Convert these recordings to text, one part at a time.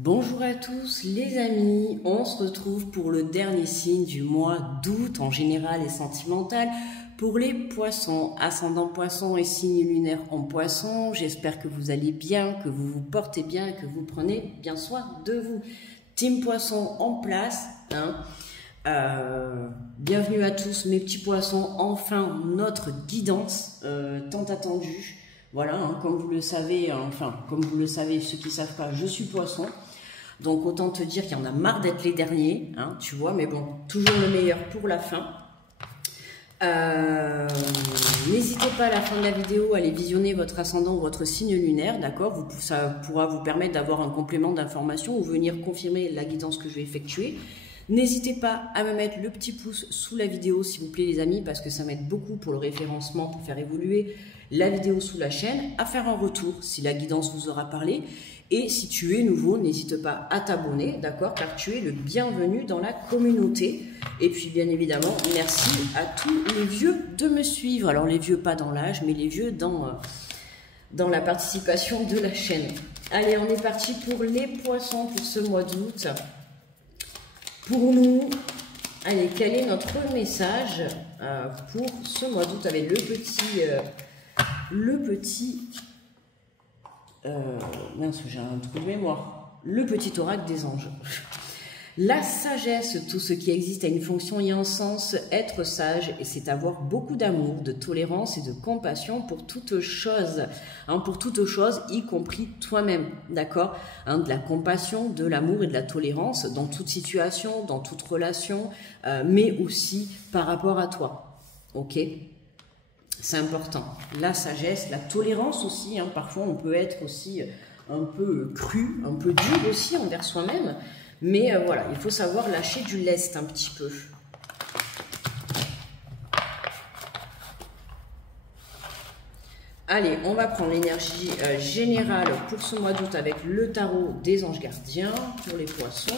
Bonjour à tous les amis, on se retrouve pour le dernier signe du mois d'août en général et sentimental pour les poissons, ascendant poisson et signe lunaire en poisson. J'espère que vous allez bien, que vous vous portez bien, que vous prenez bien soin de vous. Team poisson en place, bienvenue à tous mes petits poissons, enfin notre guidance tant attendue. Voilà, comme vous le savez, comme vous le savez, ceux qui ne savent pas, je suis poisson. Donc autant te dire qu'il y en a marre d'être les derniers, tu vois, mais bon, toujours le meilleur pour la fin. N'hésitez pas à la fin de la vidéo à aller visionner votre ascendant ou votre signe lunaire, d'accord? Ça pourra vous permettre d'avoir un complément d'information ou venir confirmer la guidance que je vais effectuer. N'hésitez pas à me mettre le petit pouce sous la vidéo, s'il vous plaît les amis, parce que ça m'aide beaucoup pour le référencement, pour faire évoluer la vidéo sous la chaîne, à faire un retour si la guidance vous aura parlé. Et si tu es nouveau, n'hésite pas à t'abonner, d'accord, car tu es le bienvenu dans la communauté. Et puis bien évidemment, merci à tous les vieux de me suivre. Alors les vieux pas dans l'âge, mais les vieux dans la participation de la chaîne. Allez, on est parti pour les poissons pour ce mois d'août. Pour nous, allez, quel est notre message pour ce mois d'août avec mince, j'ai un trou de mémoire. Le petit oracle des anges. La sagesse, tout ce qui existe a une fonction et un sens. Être sage, et c'est avoir beaucoup d'amour, de tolérance et de compassion pour toute chose. Pour toute chose, y compris toi-même, d'accord, de la compassion, de l'amour et de la tolérance dans toute situation, dans toute relation, mais aussi par rapport à toi. Ok ? C'est important. La sagesse, la tolérance aussi. Parfois, on peut être aussi un peu cru, un peu dur aussi envers soi-même. Mais voilà, il faut savoir lâcher du lest un petit peu. Allez, on va prendre l'énergie générale pour ce mois d'août avec le tarot des anges gardiens pour les poissons.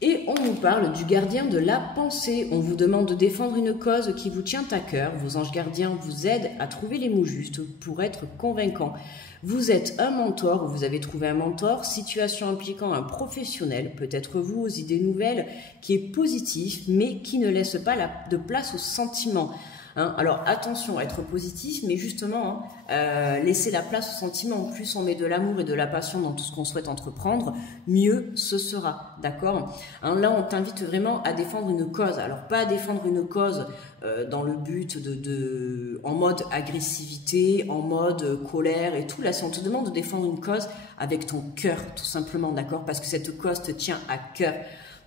Et on nous parle du gardien de la pensée. On vous demande de défendre une cause qui vous tient à cœur. Vos anges gardiens vous aident à trouver les mots justes pour être convaincants. Vous êtes un mentor ou vous avez trouvé un mentor. Situation impliquant un professionnel, peut-être vous, aux idées nouvelles, qui est positif, mais qui ne laisse pas de place aux sentiments. Alors attention à être positif, mais justement, laisser la place aux sentiments. Plus on met de l'amour et de la passion dans tout ce qu'on souhaite entreprendre, mieux ce sera, d'accord. Là, on t'invite vraiment à défendre une cause. Alors pas à défendre une cause dans le but en mode agressivité, en mode colère et tout. Là, si on te demande de défendre une cause avec ton cœur, tout simplement, d'accord, parce que cette cause te tient à cœur.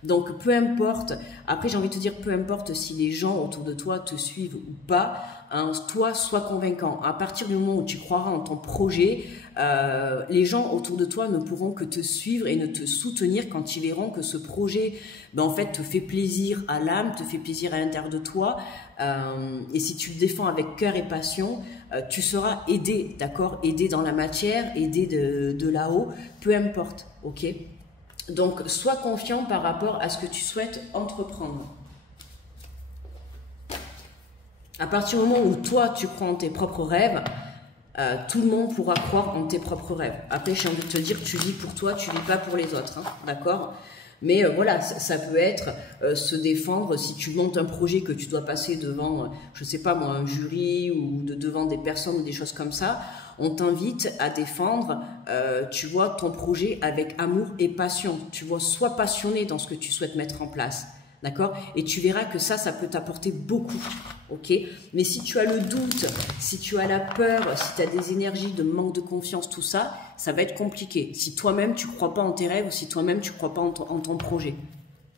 Donc, peu importe, après j'ai envie de te dire, peu importe si les gens autour de toi te suivent ou pas, toi, sois convaincant. À partir du moment où tu croiras en ton projet, les gens autour de toi ne pourront que te suivre et ne te soutenir quand ils verront que ce projet, en fait, te fait plaisir à l'âme, te fait plaisir à l'intérieur de toi. Et si tu le défends avec cœur et passion, tu seras aidé, d'accord? Aidé dans la matière, aidé de là-haut, peu importe, ok? Donc, sois confiant par rapport à ce que tu souhaites entreprendre. À partir du moment où toi, tu crois en tes propres rêves, tout le monde pourra croire en tes propres rêves. Après, j'ai envie de te dire, tu vis pour toi, tu vis pas pour les autres, d'accord? Mais voilà, ça peut être se défendre si tu montes un projet que tu dois passer devant, je sais pas moi, un jury ou devant des personnes ou des choses comme ça. On t'invite à défendre, tu vois, ton projet avec amour et passion. Tu vois, sois passionné dans ce que tu souhaites mettre en place, d'accord? Et tu verras que ça peut t'apporter beaucoup, ok? Mais si tu as le doute, si tu as la peur, si tu as des énergies de manque de confiance, tout ça, ça va être compliqué. Si toi-même, tu ne crois pas en tes rêves ou si toi-même, tu ne crois pas en ton projet,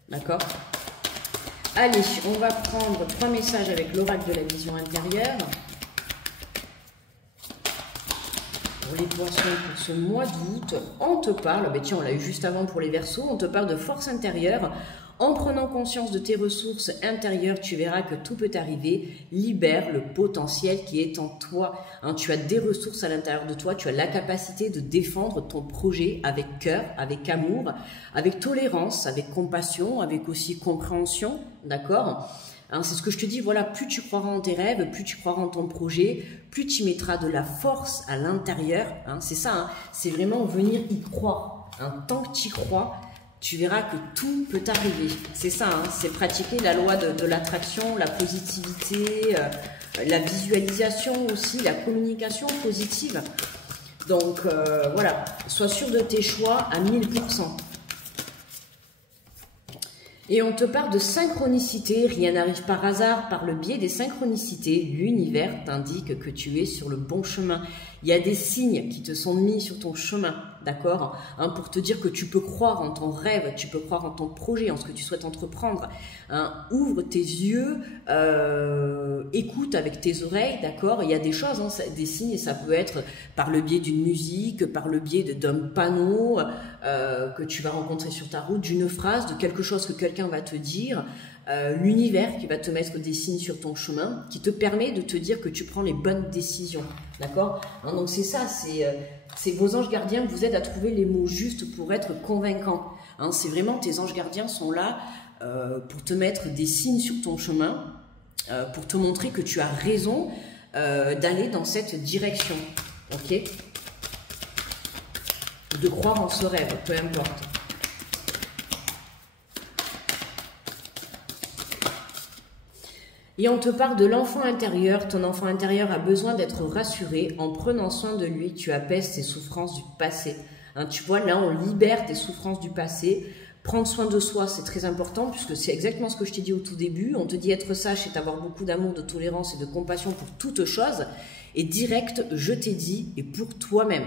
d'accord? Allez, on va prendre 3 messages avec l'oracle de la vision intérieure. Pour les poissons, pour ce mois d'août, on te parle, tiens, on l'a eu juste avant pour les Verseaux, on te parle de force intérieure. En prenant conscience de tes ressources intérieures, tu verras que tout peut arriver. Libère le potentiel qui est en toi. Tu as des ressources à l'intérieur de toi. Tu as la capacité de défendre ton projet avec cœur, avec amour, avec tolérance, avec compassion, avec aussi compréhension. D'accord ? Hein, c'est ce que je te dis, voilà, plus tu croiras en tes rêves, plus tu croiras en ton projet, plus tu mettras de la force à l'intérieur. Hein, c'est ça, hein, c'est vraiment venir y croire. Hein, tant que tu y crois, tu verras que tout peut arriver. C'est ça, hein, c'est pratiquer la loi de l'attraction, la positivité, la visualisation aussi, la communication positive. Donc voilà, sois sûr de tes choix à 1000%. Et on te parle de synchronicité, rien n'arrive par hasard, par le biais des synchronicités, l'univers t'indique que tu es sur le bon chemin. Il y a des signes qui te sont mis sur ton chemin, d'accord, hein, pour te dire que tu peux croire en ton rêve, tu peux croire en ton projet, en ce que tu souhaites entreprendre. Hein. Ouvre tes yeux, écoute avec tes oreilles, d'accord. Il y a des choses, hein, des signes, ça peut être par le biais d'une musique, par le biais d'un panneau que tu vas rencontrer sur ta route, d'une phrase, de quelque chose que quelqu'un va te dire. L'univers qui va te mettre des signes sur ton chemin, qui te permet de te dire que tu prends les bonnes décisions, d'accord, hein, donc c'est ça, c'est vos anges gardiens vous aident à trouver les mots justes pour être convaincants, hein, c'est vraiment tes anges gardiens sont là pour te mettre des signes sur ton chemin, pour te montrer que tu as raison d'aller dans cette direction, ok, de croire en ce rêve, peu importe. Et on te parle de l'enfant intérieur. Ton enfant intérieur a besoin d'être rassuré. En prenant soin de lui, tu apaises ses souffrances du passé. Hein, tu vois, là, on libère tes souffrances du passé. Prendre soin de soi, c'est très important, puisque c'est exactement ce que je t'ai dit au tout début. On te dit être sage, c'est avoir beaucoup d'amour, de tolérance et de compassion pour toute chose. Et direct, je t'ai dit, et pour toi-même.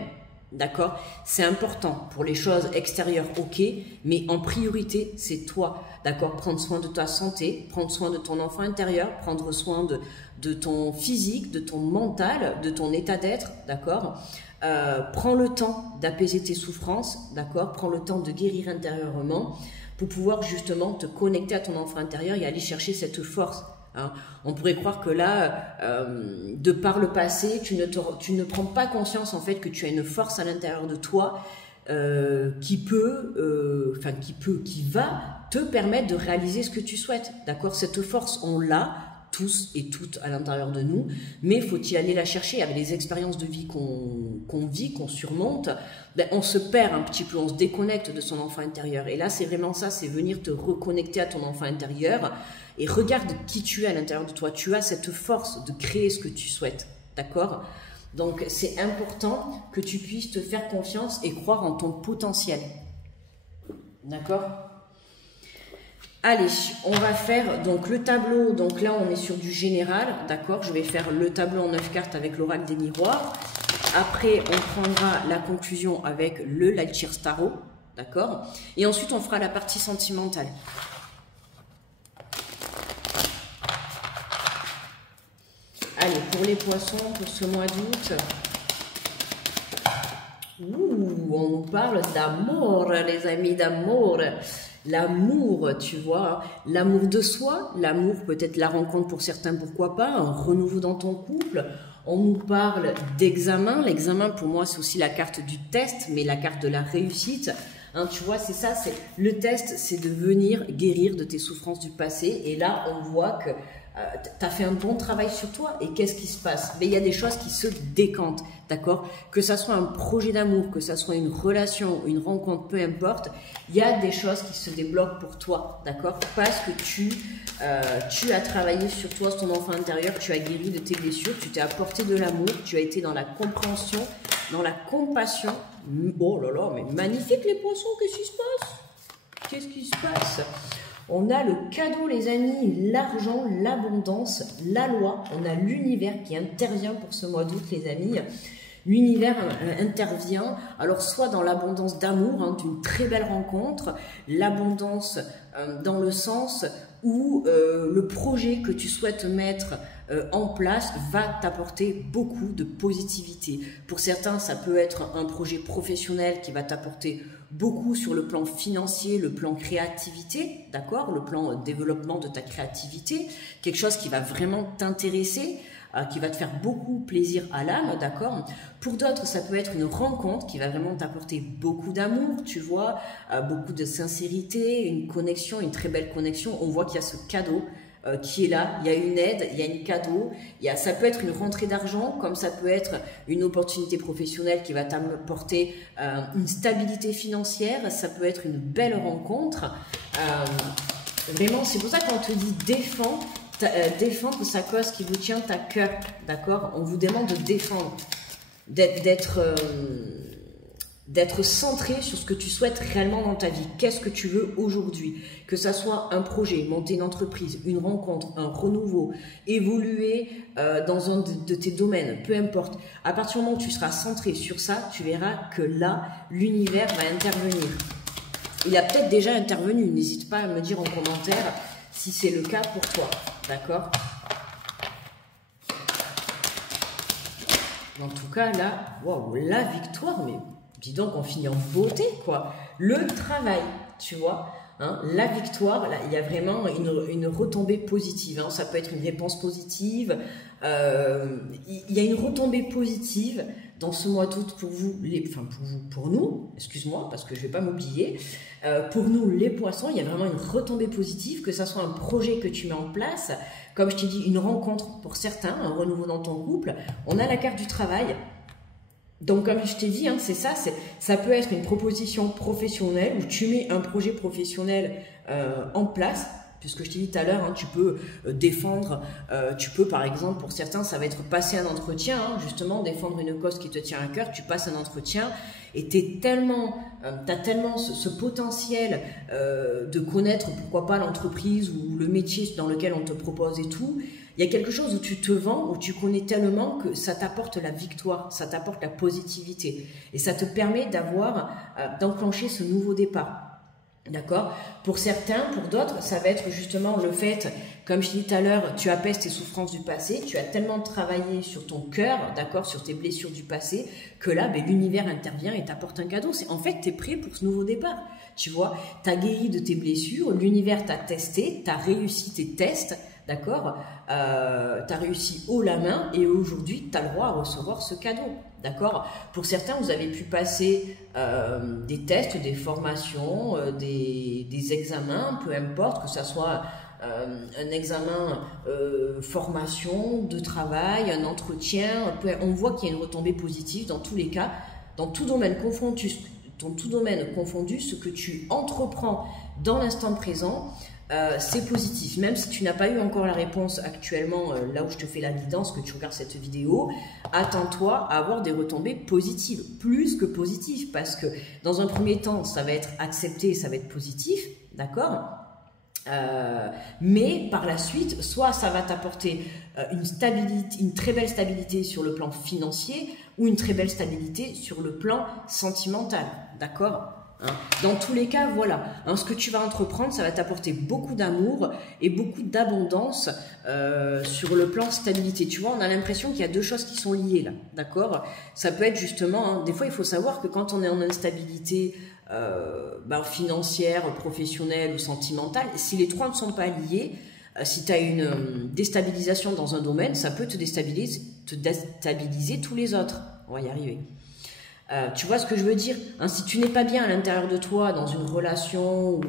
D'accord? C'est important pour les choses extérieures, ok, mais en priorité, c'est toi. D'accord? Prendre soin de ta santé, prendre soin de ton enfant intérieur, prendre soin de ton physique, de ton mental, de ton état d'être, d'accord? Prends le temps d'apaiser tes souffrances, d'accord? Prends le temps de guérir intérieurement pour pouvoir justement te connecter à ton enfant intérieur et aller chercher cette force. Hein. On pourrait croire que là, de par le passé, tu ne prends pas conscience en fait que tu as une force à l'intérieur de toi qui va te permettre de réaliser ce que tu souhaites. D'accord? Cette force, on l'a tous et toutes à l'intérieur de nous, mais faut-il aller la chercher avec les expériences de vie qu'on vit, qu'on surmonte, ben, on se perd un petit peu, on se déconnecte de son enfant intérieur. Et là, c'est vraiment ça, c'est venir te reconnecter à ton enfant intérieur et regarde qui tu es à l'intérieur de toi. Tu as cette force de créer ce que tu souhaites, d'accord? Donc, c'est important que tu puisses te faire confiance et croire en ton potentiel, d'accord? Allez, on va faire donc le tableau, donc là on est sur du général, d'accord? Je vais faire le tableau en 9 cartes avec l'oracle des miroirs. Après, on prendra la conclusion avec le Light Year Tarot, d'accord? Et ensuite, on fera la partie sentimentale. Allez, pour les poissons, pour ce mois d'août, on nous parle d'amour, les amis, d'amour. L'amour, tu vois, l'amour de soi, l'amour peut-être la rencontre pour certains, pourquoi pas, un renouveau dans ton couple. On nous parle d'examen. L'examen, pour moi, c'est aussi la carte du test, mais la carte de la réussite. Hein, tu vois, c'est ça, c'est le test, c'est de venir guérir de tes souffrances du passé. Et là, on voit que tu as fait un bon travail sur toi. Et qu'est-ce qui se passe? Mais il y a des choses qui se décantent, d'accord? Que ça soit un projet d'amour, que ça soit une relation, une rencontre, peu importe, il y a des choses qui se débloquent pour toi, d'accord? Parce que tu as travaillé sur toi, sur ton enfant intérieur, tu as guéri de tes blessures, tu t'es apporté de l'amour, tu as été dans la compréhension, dans la compassion. Oh là là, mais magnifique les poissons, qu'est-ce qui se passe? Qu'est-ce qui se passe? On a le cadeau, les amis, l'argent, l'abondance, la loi. On a l'univers qui intervient pour ce mois d'août, les amis. L'univers intervient, alors soit dans l'abondance d'amour, hein, d'une très belle rencontre, l'abondance dans le sens où le projet que tu souhaites mettre en place va t'apporter beaucoup de positivité. Pour certains, ça peut être un projet professionnel qui va t'apporter beaucoup sur le plan financier, le plan créativité, d'accord, le plan développement de ta créativité, quelque chose qui va vraiment t'intéresser, qui va te faire beaucoup plaisir à l'âme, d'accord. Pour d'autres, ça peut être une rencontre qui va vraiment t'apporter beaucoup d'amour, tu vois, beaucoup de sincérité, une connexion, une très belle connexion. On voit qu'il y a ce cadeau qui est là, il y a une aide, il y a un cadeau, ça peut être une rentrée d'argent, comme ça peut être une opportunité professionnelle qui va t'apporter une stabilité financière, ça peut être une belle rencontre. Vraiment, c'est pour ça qu'on te dit défendre sa cause qui vous tient à cœur, d'accord? On vous demande de défendre, d'être centré sur ce que tu souhaites réellement dans ta vie. Qu'est-ce que tu veux aujourd'hui? Que ça soit un projet, monter une entreprise, une rencontre, un renouveau, évoluer dans un de tes domaines, peu importe. À partir du moment où tu seras centré sur ça, tu verras que là, l'univers va intervenir. Il a peut-être déjà intervenu. N'hésite pas à me dire en commentaire si c'est le cas pour toi. D'accord? En tout cas, là, waouh, la victoire, mais dis donc, on finit en beauté, quoi. Le travail, tu vois, hein, la victoire, là, il y a vraiment une retombée positive. Hein, ça peut être une réponse positive. Il y a une retombée positive dans ce mois d'août pour vous, pour nous, excuse-moi, parce que je ne vais pas m'oublier. Pour nous, les poissons, il y a vraiment une retombée positive, que ça soit un projet que tu mets en place, comme je t'ai dit, une rencontre pour certains, un renouveau dans ton couple. On a la carte du travail. Donc, comme je t'ai dit, hein, c'est ça, ça peut être une proposition professionnelle où tu mets un projet professionnel en place, puisque je t'ai dit tout à l'heure, hein, tu peux défendre, tu peux par exemple, pour certains, ça va être passer un entretien, hein, justement, défendre une cause qui te tient à cœur, tu passes un entretien et t'as tellement ce potentiel de connaître, pourquoi pas, l'entreprise ou le métier dans lequel on te propose et tout. Il y a quelque chose où tu te vends, où tu connais tellement que ça t'apporte la victoire, ça t'apporte la positivité. Et ça te permet d'enclencher ce nouveau départ. D'accord? Pour certains, pour d'autres, ça va être justement le fait, comme je disais tout à l'heure, tu apaises tes souffrances du passé, tu as tellement travaillé sur ton cœur, d'accord, sur tes blessures du passé, que là, ben, l'univers intervient et t'apporte un cadeau. En fait, tu es prêt pour ce nouveau départ. Tu vois, tu as guéri de tes blessures, l'univers t'a testé, tu as réussi tes tests, d'accord, tu as réussi haut la main et aujourd'hui, tu as le droit à recevoir ce cadeau. D'accord? Pour certains, vous avez pu passer des tests, des formations, des examens, peu importe, que ce soit un examen formation, de travail, un entretien. On voit qu'il y a une retombée positive dans tous les cas, dans tout domaine confondu, ce que tu entreprends dans l'instant présent. C'est positif, même si tu n'as pas eu encore la réponse actuellement, là où je te fais la guidance, que tu regardes cette vidéo, attends-toi à avoir des retombées positives, plus que positives, parce que dans un premier temps, ça va être accepté, ça va être positif, d'accord? Mais par la suite, soit ça va t'apporter une très belle stabilité sur le plan financier, ou une très belle stabilité sur le plan sentimental, d'accord? Hein. Dans tous les cas, voilà, hein, ce que tu vas entreprendre, ça va t'apporter beaucoup d'amour et beaucoup d'abondance sur le plan stabilité. Tu vois, on a l'impression qu'il y a deux choses qui sont liées là, d'accord? Ça peut être justement, hein, des fois il faut savoir que quand on est en instabilité financière, professionnelle ou sentimentale, si les trois ne sont pas liés, si tu as une déstabilisation dans un domaine, ça peut te déstabiliser tous les autres. On va y arriver. Tu vois ce que je veux dire, hein, si tu n'es pas bien à l'intérieur de toi, dans une relation, ou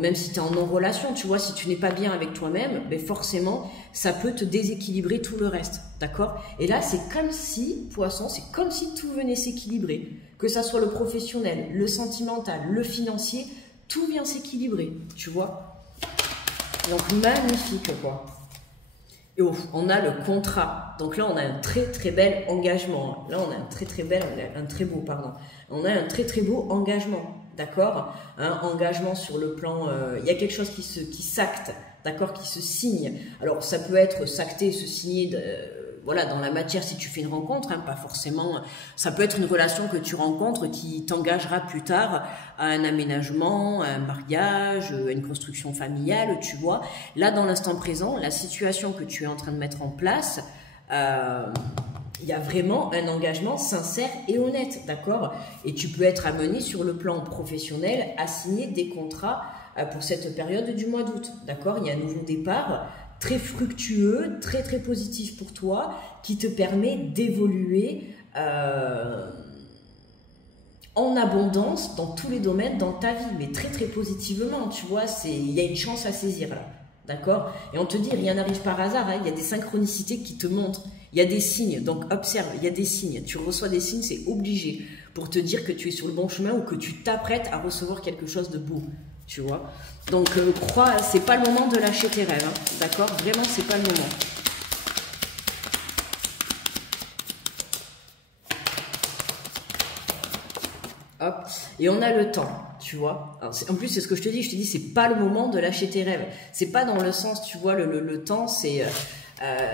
même si tu es en non-relation, tu vois, si tu n'es pas bien avec toi-même, ben forcément, ça peut te déséquilibrer tout le reste, d'accord? Et là, c'est comme si, poisson, c'est comme si tout venait s'équilibrer, que ça soit le professionnel, le sentimental, le financier, tout vient s'équilibrer, tu vois? Donc, magnifique, quoi. Et on a le contrat. Donc là, on a un très très bel engagement. Là, on a un très beau engagement. D'accord, hein, engagement sur le plan. Il y a quelque chose qui s'acte, d'accord, qui se signe. Alors, ça peut être s'acter, se signer. Voilà, dans la matière, si tu fais une rencontre, hein, pas forcément. Ça peut être une relation que tu rencontres qui t'engagera plus tard à un aménagement, à un mariage, à une construction familiale, tu vois. Là, dans l'instant présent, la situation que tu es en train de mettre en place, il y a vraiment un engagement sincère et honnête, d'accord? Et tu peux être amené sur le plan professionnel à signer des contrats pour cette période du mois d'août, d'accord? Il y a un nouveau départ très fructueux, très très positif pour toi, qui te permet d'évoluer en abondance dans tous les domaines dans ta vie, mais très très positivement, tu vois, il y a une chance à saisir là, D'accord? Et on te dit, rien n'arrive par hasard, hein. Il y a des synchronicités qui te montrent. Il y a des signes, donc observe, il y a des signes. Tu reçois des signes, c'est obligé, pour te dire que tu es sur le bon chemin ou que tu t'apprêtes à recevoir quelque chose de beau, tu vois. Donc crois, c'est pas le moment de lâcher tes rêves, hein. D'accord? Vraiment, c'est pas le moment. Hop. Et on a le temps, tu vois. Alors, en plus, c'est ce que je te dis, c'est pas le moment de lâcher tes rêves. C'est pas dans le sens, tu vois, le temps, c'est...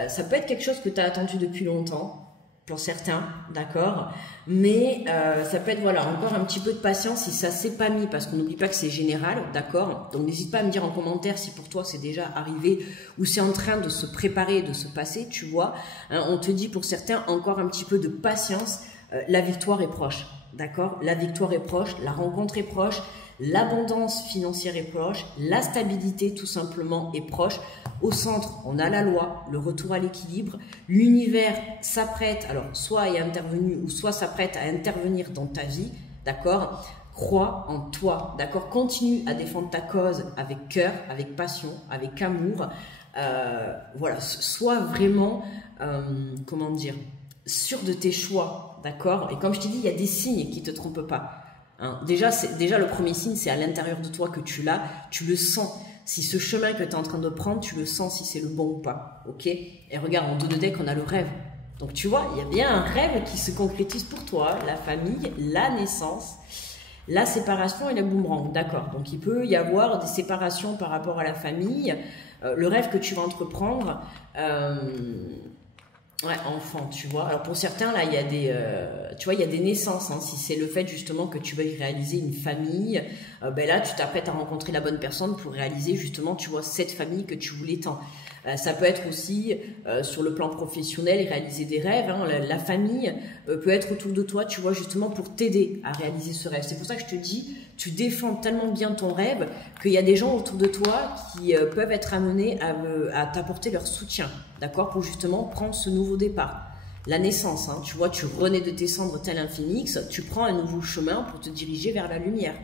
ça peut être quelque chose que tu as attendu depuis longtemps, pour certains, d'accord. Mais ça peut être, voilà, encore un petit peu de patience si ça s'est pas mis, parce qu'on n'oublie pas que c'est général, d'accord. Donc n'hésite pas à me dire en commentaire si pour toi c'est déjà arrivé ou c'est en train de se préparer, de se passer, tu vois. Hein, on te dit pour certains encore un petit peu de patience, la victoire est proche. D'accord? La victoire est proche, la rencontre est proche, l'abondance financière est proche, la stabilité tout simplement est proche. Au centre, on a la loi, le retour à l'équilibre. L'univers s'apprête, alors soit est intervenu ou soit s'apprête à intervenir dans ta vie. D'accord? Crois en toi. D'accord? Continue à défendre ta cause avec cœur, avec passion, avec amour. Voilà, sois vraiment, comment dire, sûr de tes choix, d'accord? Et comme je t'ai dit, il y a des signes qui ne te trompent pas. Hein. Déjà, le premier signe, c'est à l'intérieur de toi que tu l'as, tu le sens. Si ce chemin que tu es en train de prendre, tu le sens si c'est le bon ou pas, ok? Et regarde, en dos de deck, on a le rêve. Donc tu vois, il y a bien un rêve qui se concrétise pour toi, la famille, la naissance, la séparation et le boomerang, d'accord? Donc il peut y avoir des séparations par rapport à la famille, le rêve que tu vas entreprendre... Ouais, enfant, tu vois. Alors pour certains, là, il y a des, tu vois, il y a des naissances. Hein. Si c'est le fait justement que tu veuilles réaliser une famille, ben là, tu t'apprêtes à rencontrer la bonne personne pour réaliser justement, tu vois, cette famille que tu voulais tant. Ça peut être aussi sur le plan professionnel, réaliser des rêves. Hein. La famille peut être autour de toi, tu vois, justement pour t'aider à réaliser ce rêve. C'est pour ça que je te dis, tu défends tellement bien ton rêve qu'il y a des gens autour de toi qui peuvent être amenés à t'apporter leur soutien, d'accord, pour justement prendre ce nouveau départ. La naissance, hein, tu vois, tu renais de tes cendres tel un phénix, tu prends un nouveau chemin pour te diriger vers la lumière.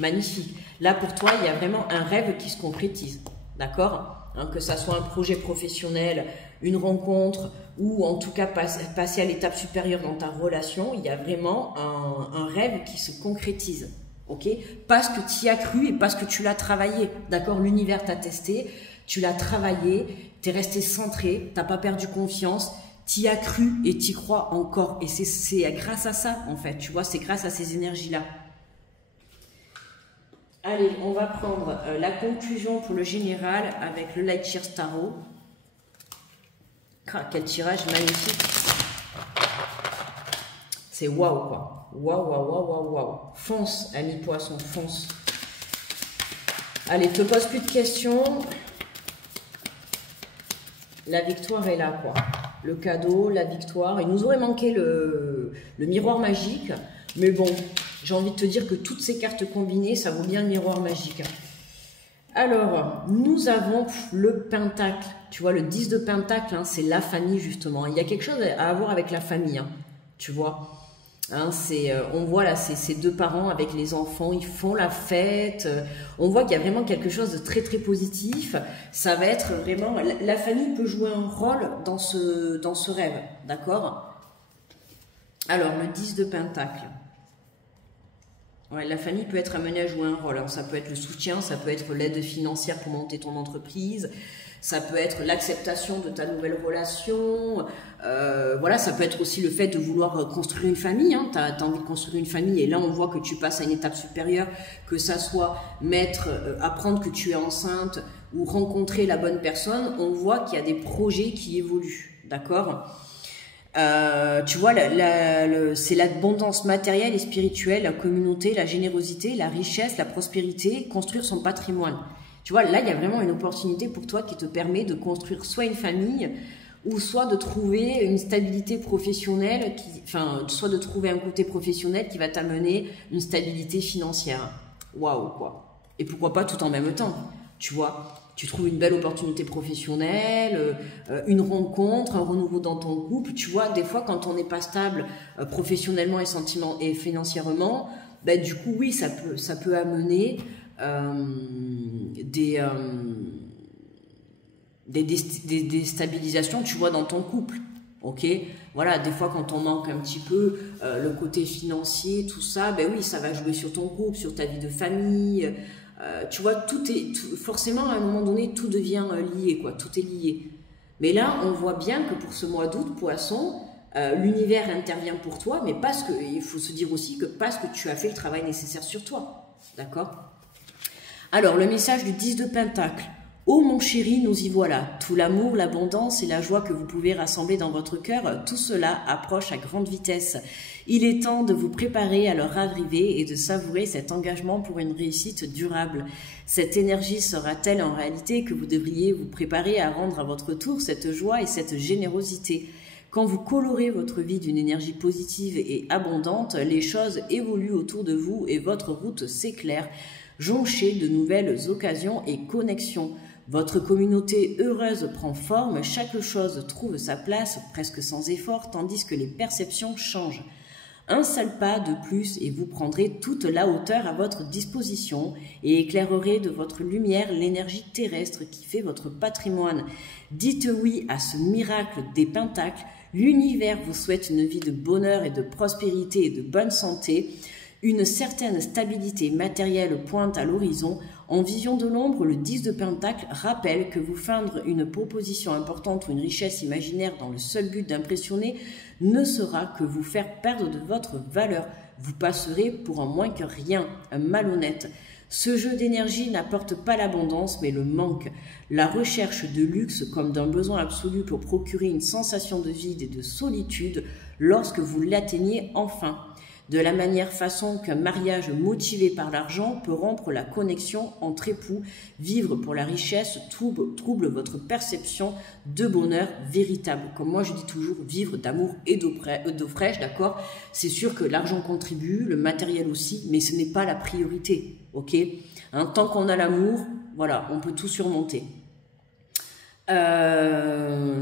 Magnifique. Là, pour toi, il y a vraiment un rêve qui se concrétise, d'accord? Hein, que ça soit un projet professionnel, une rencontre, ou en tout cas passer à l'étape supérieure dans ta relation, il y a vraiment un rêve qui se concrétise. Ok? Parce que tu y as cru et parce que tu l'as travaillé. D'accord? L'univers t'a testé, tu l'as travaillé, tu es resté centré, tu n'as pas perdu confiance, tu y as cru et tu y crois encore. Et c'est grâce à ça, en fait. Tu vois, c'est grâce à ces énergies-là. Allez, on va prendre la conclusion pour le général avec le Light Shear Tarot. Ah, quel tirage magnifique! C'est waouh, quoi. Waouh, waouh, waouh, waouh, waouh. Fonce, ami poisson, fonce. Allez, te pose plus de questions. La victoire est là, quoi. Le cadeau, la victoire. Il nous aurait manqué le miroir magique. Mais bon, j'ai envie de te dire que toutes ces cartes combinées, ça vaut bien le miroir magique. Alors, nous avons le pentacle. Tu vois, le 10 de pentacle, hein, c'est la famille, justement. Il y a quelque chose à avoir avec la famille, hein, tu vois. Hein, on voit là ces deux parents avec les enfants, ils font la fête. On voit qu'il y a vraiment quelque chose de très très positif. Ça va être vraiment... La famille peut jouer un rôle dans ce rêve, d'accord? Alors, le 10 de pentacle. Ouais, la famille peut être amenée à jouer un rôle. Alors, ça peut être le soutien, ça peut être l'aide financière pour monter ton entreprise, ça peut être l'acceptation de ta nouvelle relation. Voilà, ça peut être aussi le fait de vouloir construire une famille. Hein. Tu as envie de construire une famille et là, on voit que tu passes à une étape supérieure, que ça soit apprendre que tu es enceinte ou rencontrer la bonne personne. On voit qu'il y a des projets qui évoluent, d'accord ? Tu vois, c'est l'abondance matérielle et spirituelle, la communauté, la générosité, la richesse, la prospérité, construire son patrimoine. Tu vois, là, il y a vraiment une opportunité pour toi qui te permet de construire soit une famille ou soit de trouver une stabilité professionnelle, soit de trouver un côté professionnel qui va t'amener une stabilité financière. Waouh, quoi. Et pourquoi pas tout en même temps, tu vois. Tu trouves une belle opportunité professionnelle, une rencontre, un renouveau dans ton couple. Tu vois, des fois, quand on n'est pas stable professionnellement et financièrement, ben, du coup, oui, ça peut amener des déstabilisations, tu vois, dans ton couple. Ok, voilà, des fois quand on manque un petit peu le côté financier, tout ça, ben oui, ça va jouer sur ton couple, sur ta vie de famille. Tu vois, forcément, à un moment donné, tout devient lié, quoi, tout est lié. Mais là, on voit bien que pour ce mois d'août, Poisson, l'univers intervient pour toi, mais parce que, il faut se dire aussi que parce que tu as fait le travail nécessaire sur toi. D'accord? Alors, le message du 10 de Pentacle. Oh mon chéri, nous y voilà. Tout l'amour, l'abondance et la joie que vous pouvez rassembler dans votre cœur, tout cela approche à grande vitesse. Il est temps de vous préparer à leur arrivée et de savourer cet engagement pour une réussite durable. Cette énergie sera telle en réalité que vous devriez vous préparer à rendre à votre tour cette joie et cette générosité. Quand vous colorez votre vie d'une énergie positive et abondante, les choses évoluent autour de vous et votre route s'éclaire, jonchée de nouvelles occasions et connexions. Votre communauté heureuse prend forme, chaque chose trouve sa place presque sans effort, tandis que les perceptions changent. Un seul pas de plus et vous prendrez toute la hauteur à votre disposition et éclairerez de votre lumière l'énergie terrestre qui fait votre patrimoine. Dites oui à ce miracle des pentacles. L'univers vous souhaite une vie de bonheur et de prospérité et de bonne santé. Une certaine stabilité matérielle pointe à l'horizon. En vision de l'ombre, le 10 de Pentacle rappelle que vous feindre une proposition importante ou une richesse imaginaire dans le seul but d'impressionner ne sera que vous faire perdre de votre valeur. Vous passerez pour un moins que rien, un malhonnête. Ce jeu d'énergie n'apporte pas l'abondance mais le manque. La recherche de luxe comme d'un besoin absolu pour procurer une sensation de vide et de solitude lorsque vous l'atteignez enfin. De la manière façon qu'un mariage motivé par l'argent peut rompre la connexion entre époux, vivre pour la richesse trouble votre perception de bonheur véritable. Comme moi je dis toujours, vivre d'amour et d'eau fraîche, d'accord? C'est sûr que l'argent contribue, le matériel aussi, mais ce n'est pas la priorité, ok? Tant qu'on a l'amour, voilà, on peut tout surmonter.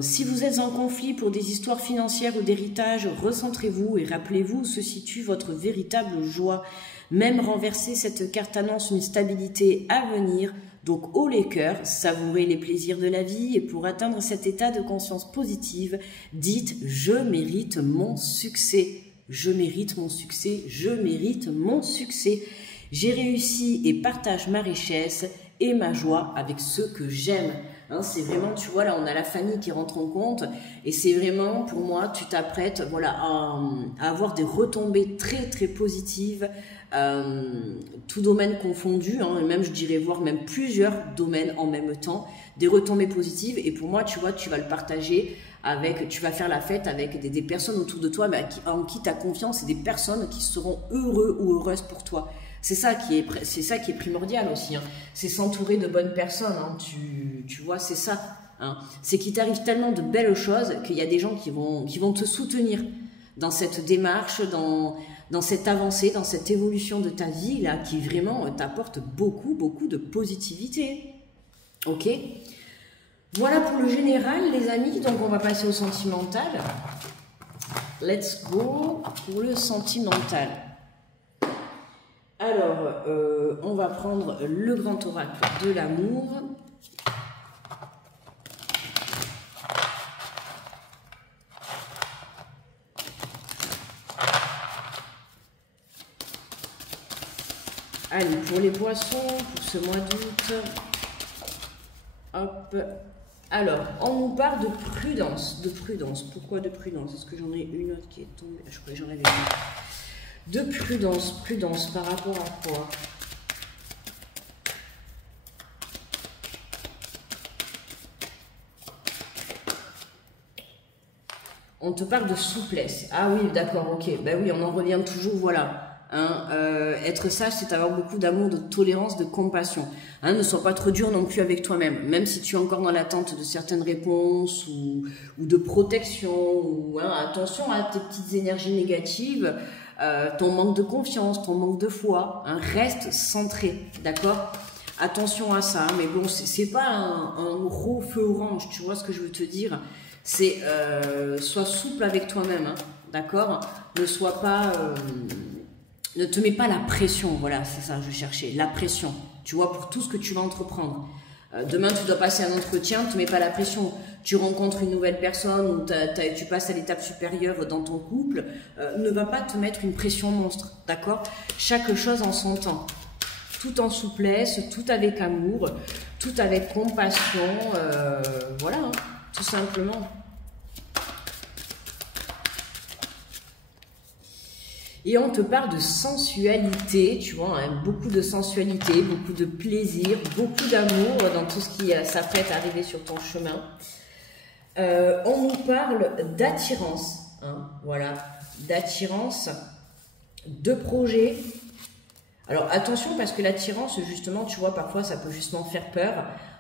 Si vous êtes en conflit pour des histoires financières ou d'héritage, recentrez-vous et rappelez-vous où se situe votre véritable joie. Même renverser, cette carte annonce une stabilité à venir. Donc haut les cœurs, savourez les plaisirs de la vie et pour atteindre cet état de conscience positive, dites « Je mérite mon succès ». Je mérite mon succès, je mérite mon succès. J'ai réussi et partage ma richesse et ma joie avec ceux que j'aime. C'est vraiment, tu vois, là on a la famille qui rentre en compte et c'est vraiment, pour moi, tu t'apprêtes voilà, à avoir des retombées très très positives, tout domaine confondu, et même je dirais voir même plusieurs domaines en même temps, des retombées positives et pour moi, tu vois, tu vas le partager avec, tu vas faire la fête avec des personnes autour de toi en qui tu as confiance et des personnes qui seront heureux ou heureuses pour toi. C'est ça qui est primordial aussi. C'est s'entourer de bonnes personnes. Tu vois, c'est ça. C'est qu'il t'arrive tellement de belles choses qu'il y a des gens qui vont te soutenir dans cette démarche, dans cette avancée, dans cette évolution de ta vie là, qui vraiment t'apporte beaucoup, beaucoup de positivité. Ok ? Voilà pour le général, les amis. Donc, on va passer au sentimental. Let's go pour le sentimental. Alors, on va prendre le grand oracle de l'amour. Allez, pour les poissons, pour ce mois d'août. Hop. Alors, on nous parle de prudence. De prudence. Pourquoi de prudence? Est-ce que j'en ai une autre qui est tombée? Je crois que j'en avais une. De prudence, prudence par rapport à quoi? On te parle de souplesse. Ah oui, d'accord, ok. Ben oui, on en revient toujours, voilà. Être sage, c'est avoir beaucoup d'amour, de tolérance, de compassion. Ne sois pas trop dur non plus avec toi-même. Même si tu es encore dans l'attente de certaines réponses ou de protection. Ou, attention à tes petites énergies négatives. Ton manque de confiance, ton manque de foi, reste centré, d'accord? Attention à ça, mais bon, c'est pas un gros feu orange, tu vois ce que je veux te dire? C'est sois souple avec toi-même, d'accord? Ne sois pas, ne te mets pas la pression, voilà, c'est ça que je cherchais, la pression, tu vois, pour tout ce que tu vas entreprendre. Demain, tu dois passer un entretien, ne te mets pas la pression. Tu rencontres une nouvelle personne ou tu passes à l'étape supérieure dans ton couple, ne va pas te mettre une pression monstre, d'accord? Chaque chose en son temps. Tout en souplesse, tout avec amour, tout avec compassion, voilà, hein, tout simplement. Et on te parle de sensualité, tu vois, hein, beaucoup de sensualité, beaucoup de plaisir, beaucoup d'amour dans tout ce qui s'apprête à arriver sur ton chemin. On nous parle d'attirance, hein, voilà, d'attirance, de projet. Alors attention parce que l'attirance, justement, tu vois, parfois ça peut justement faire peur.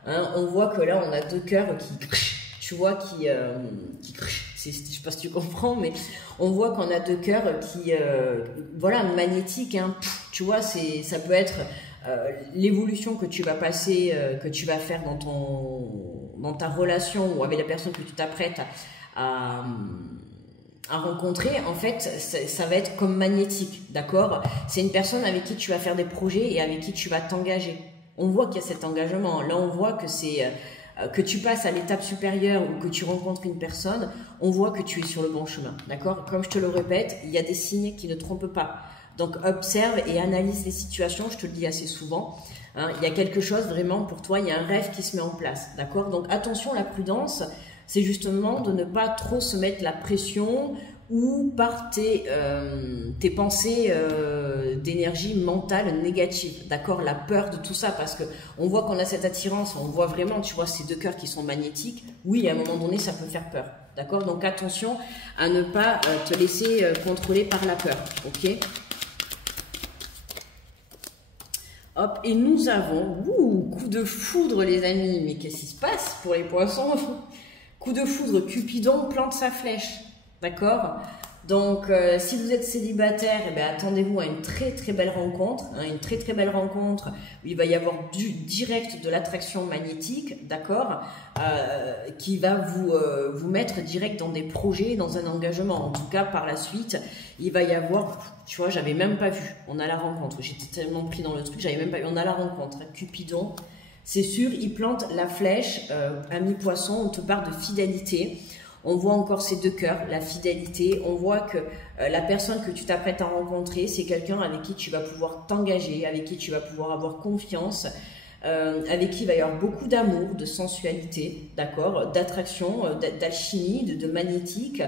Hein. On voit que là, on a deux cœurs qui, tu vois, qui je sais pas si tu comprends, mais on voit qu'on a deux cœurs qui, voilà, magnétiques. Hein. Tu vois, ça peut être l'évolution que tu vas passer, que tu vas faire dans ta relation ou avec la personne que tu t'apprêtes à rencontrer. En fait, ça va être comme magnétique, d'accord? C'est une personne avec qui tu vas faire des projets et avec qui tu vas t'engager. On voit qu'il y a cet engagement. Là, on voit que c'est que tu passes à l'étape supérieure ou que tu rencontres une personne, on voit que tu es sur le bon chemin, d'accord? Comme je te le répète, il y a des signes qui ne trompent pas. Donc, observe et analyse les situations, je te le dis assez souvent. Hein, il y a quelque chose vraiment pour toi, il y a un rêve qui se met en place, d'accord? Donc, attention, la prudence, c'est justement de ne pas trop se mettre la pression ou par tes pensées d'énergie mentale négative, d'accord? La peur de tout ça, parce que on voit qu'on a cette attirance, on voit vraiment, tu vois, ces deux cœurs qui sont magnétiques. Oui, à un moment donné, ça peut faire peur, d'accord? Donc attention à ne pas te laisser contrôler par la peur, ok? Hop, et nous avons, coup de foudre les amis, mais qu'est-ce qui se passe pour les poissons? Coup de foudre, Cupidon plante sa flèche. D'accord? Donc, si vous êtes célibataire, eh bien, attendez-vous à une très très belle rencontre, hein, une très très belle rencontre où il va y avoir du direct de l'attraction magnétique, d'accord, qui va vous mettre direct dans des projets, dans un engagement. En tout cas, par la suite, il va y avoir, tu vois, j'avais même pas vu, on a la rencontre, j'étais tellement pris dans le truc, j'avais même pas vu, on a la rencontre, Cupidon, c'est sûr, il plante la flèche, ami poisson, on te parle de fidélité. On voit encore ces deux cœurs, la fidélité. On voit que la personne que tu t'apprêtes à rencontrer, c'est quelqu'un avec qui tu vas pouvoir t'engager, avec qui tu vas pouvoir avoir confiance, avec qui il va y avoir beaucoup d'amour, de sensualité, d'accord, d'attraction, d'alchimie, de magnétique.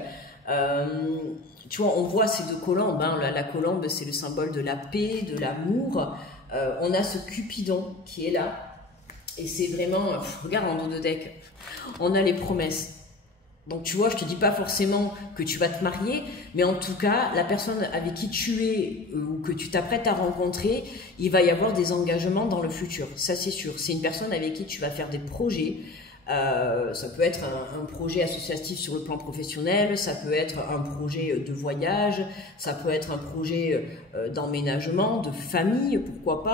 Tu vois, on voit ces deux colombes. Hein. La colombe, c'est le symbole de la paix, de l'amour. On a ce Cupidon qui est là. Et c'est vraiment, regarde en dos de deck, on a les promesses. Donc tu vois, je te dis pas forcément que tu vas te marier, mais en tout cas, la personne avec qui tu es ou que tu t'apprêtes à rencontrer, il va y avoir des engagements dans le futur, ça c'est sûr. C'est une personne avec qui tu vas faire des projets, ça peut être un projet associatif sur le plan professionnel, ça peut être un projet de voyage, ça peut être un projet d'emménagement, de famille, pourquoi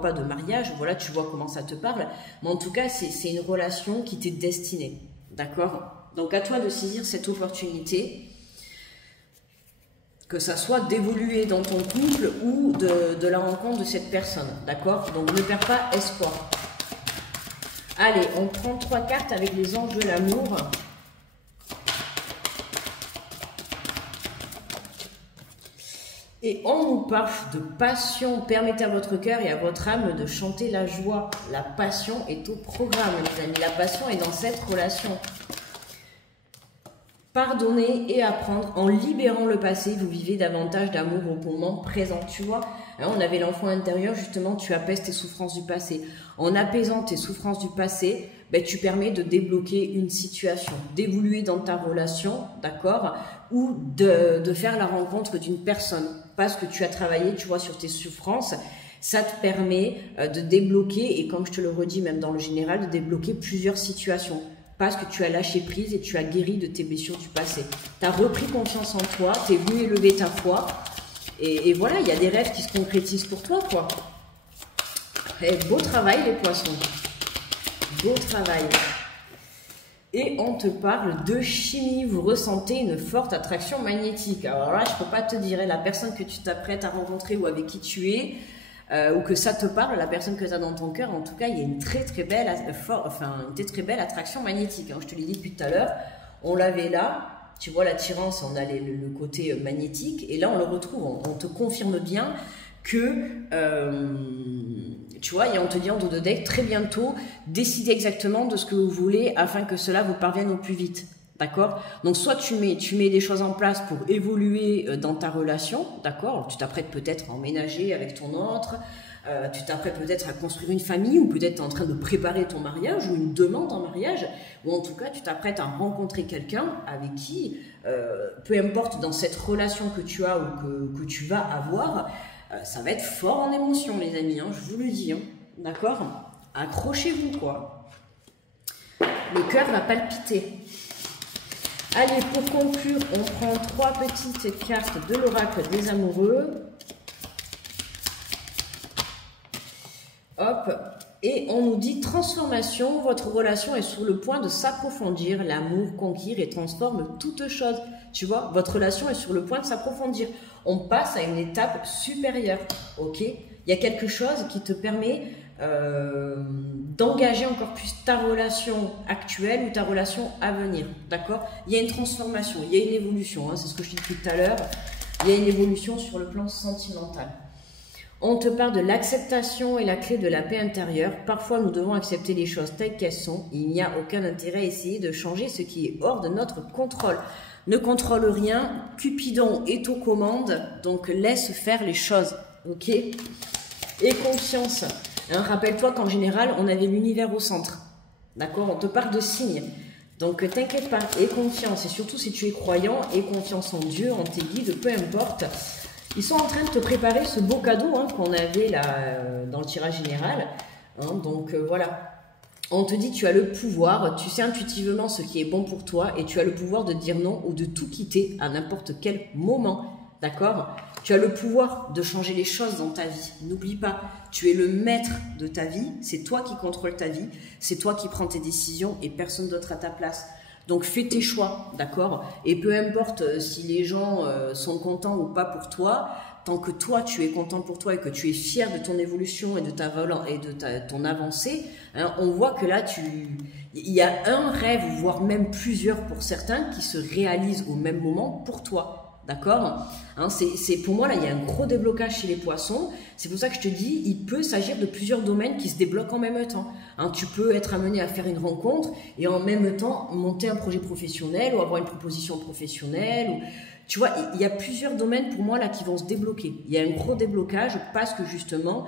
pas de mariage, voilà, tu vois comment ça te parle. Mais en tout cas, c'est une relation qui t'est destinée, d'accord ? Donc, à toi de saisir cette opportunité, que ça soit d'évoluer dans ton couple ou de la rencontre de cette personne, d'accord? Donc, ne perds pas espoir. Allez, on prend 3 cartes avec les anges de l'amour. Et on nous parle de passion. Permettez à votre cœur et à votre âme de chanter la joie. La passion est au programme, les amis. La passion est dans cette relation. Pardonner et apprendre, en libérant le passé, vous vivez davantage d'amour au moment présent, tu vois. Hein, on avait l'enfant intérieur, justement, tu apaises tes souffrances du passé. En apaisant tes souffrances du passé, ben, tu permets de débloquer une situation, d'évoluer dans ta relation, d'accord, ou de faire la rencontre d'une personne. Parce que tu as travaillé, tu vois, sur tes souffrances, ça te permet de débloquer, et comme je te le redis même dans le général, de débloquer plusieurs situations. Parce que tu as lâché prise et tu as guéri de tes blessures du passé. Tu as repris confiance en toi, tu es venu élever ta foi. Et voilà, il y a des rêves qui se concrétisent pour toi, quoi. Et beau travail, les poissons. Beau travail. Et on te parle de chimie. Vous ressentez une forte attraction magnétique. Alors là, je ne peux pas te dire, la personne que tu t'apprêtes à rencontrer ou avec qui tu es, ou que ça te parle, la personne que tu as dans ton cœur, en tout cas, il y a une très belle, très belle attraction magnétique. Hein. Je te l'ai dit depuis tout à l'heure, on l'avait là, tu vois l'attirance, on a le côté magnétique, et là on le retrouve, on te confirme bien que, tu vois, et on te dit en dos de deck, très bientôt, décidez exactement de ce que vous voulez afin que cela vous parvienne au plus vite. D'accord? Donc, soit tu mets des choses en place pour évoluer dans ta relation, d'accord? Tu t'apprêtes peut-être à emménager avec ton autre, tu t'apprêtes peut-être à construire une famille, ou peut-être tu es en train de préparer ton mariage, ou une demande en mariage, ou en tout cas, tu t'apprêtes à rencontrer quelqu'un avec qui, peu importe dans cette relation que tu as ou que tu vas avoir, ça va être fort en émotion, les amis, hein, je vous le dis, hein, d'accord? Accrochez-vous, quoi. Le cœur va palpiter. Allez, pour conclure, on prend 3 petites cartes de l'oracle des amoureux. Hop. Et on nous dit transformation. Votre relation est sur le point de s'approfondir. L'amour conquiert et transforme toute chose. Tu vois, votre relation est sur le point de s'approfondir. On passe à une étape supérieure. Ok? Il y a quelque chose qui te permet d'engager encore plus ta relation actuelle ou ta relation à venir, d'accord? Il y a une transformation, il y a une évolution, hein, c'est ce que je dis depuis tout à l'heure, il y a une évolution sur le plan sentimental. On te parle de l'acceptation et la clé de la paix intérieure. Parfois, nous devons accepter les choses telles qu'elles sont. Il n'y a aucun intérêt à essayer de changer ce qui est hors de notre contrôle. Ne contrôle rien, Cupidon est aux commandes, donc laisse faire les choses, ok? Et confiance. Hein, rappelle-toi qu'en général, on avait l'univers au centre. D'accord? On te parle de signes. Donc, t'inquiète pas. Aie confiance. Et surtout, si tu es croyant, aie confiance en Dieu, en tes guides, peu importe. Ils sont en train de te préparer ce beau cadeau hein, qu'on avait là dans le tirage général. Hein, donc, voilà. On te dit tu as le pouvoir, tu sais intuitivement ce qui est bon pour toi et tu as le pouvoir de dire non ou de tout quitter à n'importe quel moment. D'accord? Tu as le pouvoir de changer les choses dans ta vie. N'oublie pas, tu es le maître de ta vie. C'est toi qui contrôles ta vie. C'est toi qui prends tes décisions et personne d'autre à ta place. Donc, fais tes choix, d'accord? Et peu importe si les gens sont contents ou pas pour toi, tant que toi, tu es content pour toi et que tu es fier de ton évolution et de ton avancée, hein, on voit que là, il y a un rêve, voire même plusieurs pour certains, qui se réalisent au même moment pour toi. D'accord? Hein, pour moi, là, il y a un gros déblocage chez les poissons. C'est pour ça que je te dis, il peut s'agir de plusieurs domaines qui se débloquent en même temps. Hein, tu peux être amené à faire une rencontre et en même temps monter un projet professionnel ou avoir une proposition professionnelle. Tu vois, il y a plusieurs domaines pour moi là qui vont se débloquer. Il y a un gros déblocage parce que justement,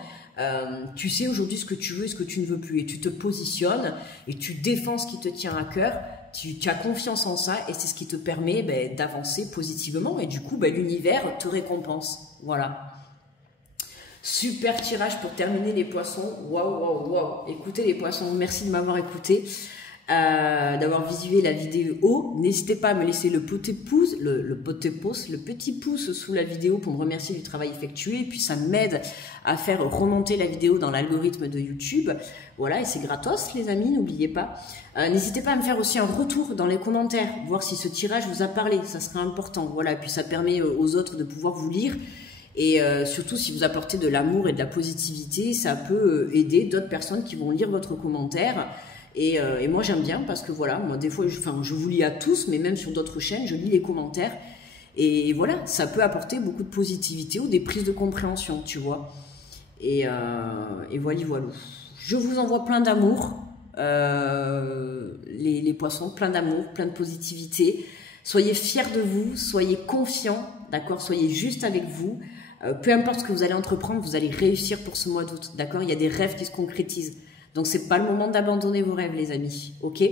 tu sais aujourd'hui ce que tu veux et ce que tu ne veux plus. Et tu te positionnes et tu défends ce qui te tient à cœur. Tu as confiance en ça et c'est ce qui te permet d'avancer positivement et du coup l'univers te récompense. Voilà. Super tirage pour terminer les poissons. Waouh. Écoutez les poissons, merci de m'avoir écouté, d'avoir visué la vidéo. N'hésitez pas à me laisser le petit pouce, le petit pouce sous la vidéo pour me remercier du travail effectué. Et puis ça m'aide à faire remonter la vidéo dans l'algorithme de YouTube. Voilà, et c'est gratos les amis, n'oubliez pas. N'hésitez pas à me faire aussi un retour dans les commentaires, voir si ce tirage vous a parlé, ça sera important. Voilà, et puis ça permet aux autres de pouvoir vous lire. Et surtout, si vous apportez de l'amour et de la positivité, ça peut aider d'autres personnes qui vont lire votre commentaire. Et moi, j'aime bien parce que voilà, moi, des fois, je vous lis à tous, mais même sur d'autres chaînes, je lis les commentaires. Et voilà, ça peut apporter beaucoup de positivité ou des prises de compréhension, tu vois. Et voilà. Je vous envoie plein d'amour, les poissons, plein d'amour, plein de positivité. Soyez fiers de vous, soyez confiants, d'accord? Soyez juste avec vous. Peu importe ce que vous allez entreprendre, vous allez réussir pour ce mois d'août, d'accord? Il y a des rêves qui se concrétisent. Donc, c'est pas le moment d'abandonner vos rêves, les amis, ok?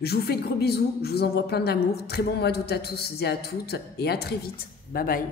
Je vous fais de gros bisous, je vous envoie plein d'amour. Très bon mois d'août à tous et à toutes, et à très vite. Bye bye.